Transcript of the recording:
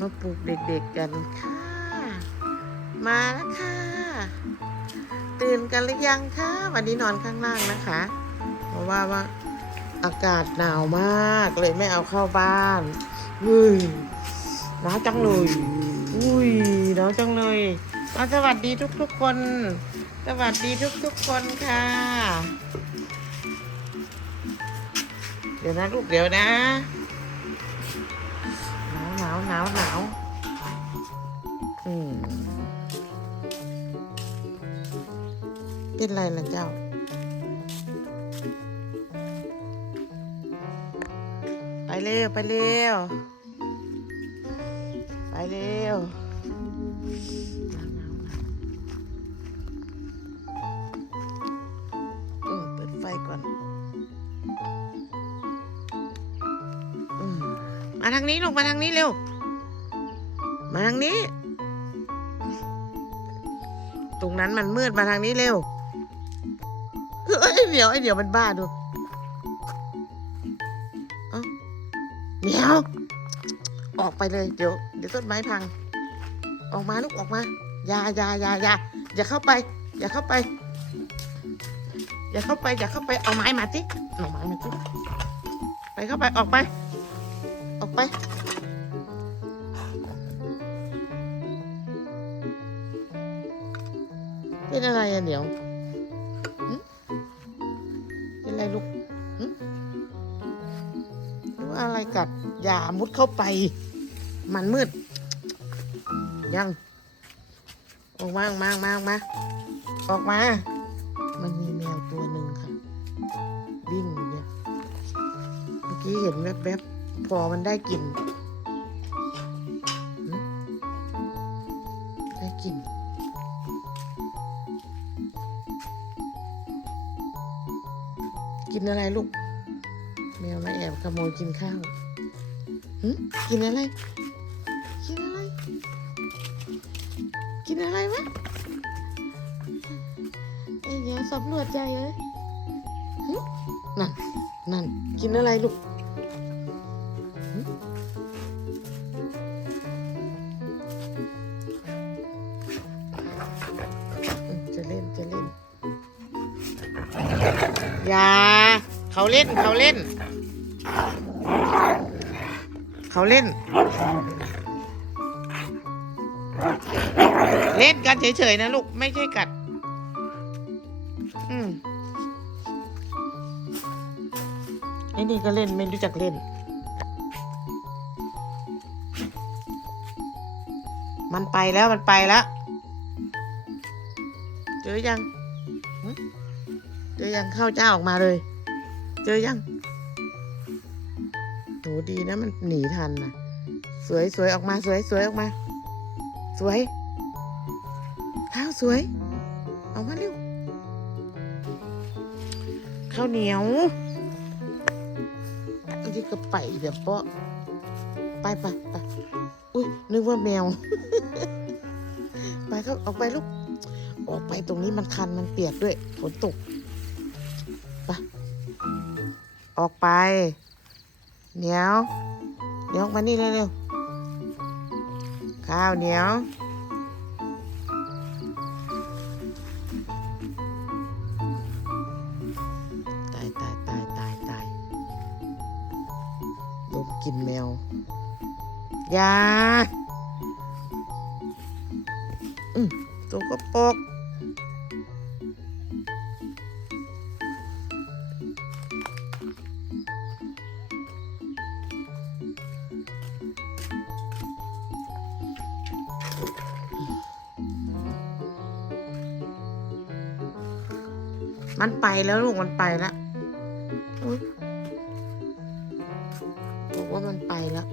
มาปลุกเด็กๆกันค่ะ มาแล้วค่ะ ตื่นกันหรือยังคะวันนี้นอนข้างล่างนะคะ เพราะว่าว่าอากาศหนาวมากเลยไม่เอาเข้าบ้านอุ้ยหนาวจังเลย อุ้ยหนาวจังเลยมาสวัสดีทุกๆคน สวัสดีทุกๆคนค่ะ เดี๋ยวนะลูกเดี๋ยวนะ หนาวหนาวหนาวอืมเป็นไรล่ะเจ้า ไปเร็ว ไปเร็ว ไปเร็ว มาทางนี้ลูกมาทางนี้เร็ว มาทางนี้ ตรงนั้นมันมืดมาทางนี้เร็วเฮ้ยไอ้เดี๋ยวไอ้เดี๋ยวมันบ้าดูเอ้าเดี๋ยว ออกไปเลยเดี๋ยวเดี๋ยวต้นไม้พัง ออกมาลูกออกมาอย่าอย่าอย่าอย่าอย่าเข้าไป อย่าเข้าไป อย่าเข้าไปอย่าเข้าไปเอาไม้มาสิเอาไม้มาสิไปเข้าไปออกไป ออกไป เป็นอะไรอะเดี๋ยวเป็นอะไรลูกหรือว่าอะไรกัดอย่ามุดเข้าไป มันมืด ยังออกมาออกมาออกมาออกมาออกมา มันมีแมวตัวหนึ่งค่ะ วิ่งอยู่เนี่ย เมื่อกี้เห็นแวบๆ พอมันได้กลิ่นได้กลิ่นกินอะไรลูก แมวมาแอบขโมยกินข้าวหึกินอะไร กินอะไร กินอะไรวะเอ้เดี๋ยวสำรวจใจเลยหึนั่น นั่น กินอะไรลูก อย่าเขาเล่นเขาเล่น เขาเล่น เล่นกันเฉยๆนะลูก ไม่ใช่กัด อืมไอ้นี่ก็เล่นไม่รู้จักเล่น มันไปแล้วมันไปแล้ว เจอยัง เจอยังเข้าเจ้าออกมาเลย เจอยังโหดีนะมันหนีทันนะสวยสวยออกมาสวยสวยออกมา สวยข้าวสวย เอามาเร็วข้าวเหนียวอันนี้ก็ไปเดี๋ยวเปาะไปไปไปอุ้ยนึกว่าแมว ไปเข้าออกไปลูก ออกไปตรงนี้มันคันมันเปียกด้วยฝนตก ไปออกไป เหนียวเหนียวมานี่เร็วๆข้าวเหนียวตายตายตายตายตายดมกลินแมว ยาอืมตัวก็ปก มันไปแล้วลูกมันไปแล้วบอกว่ามันไปแล้ว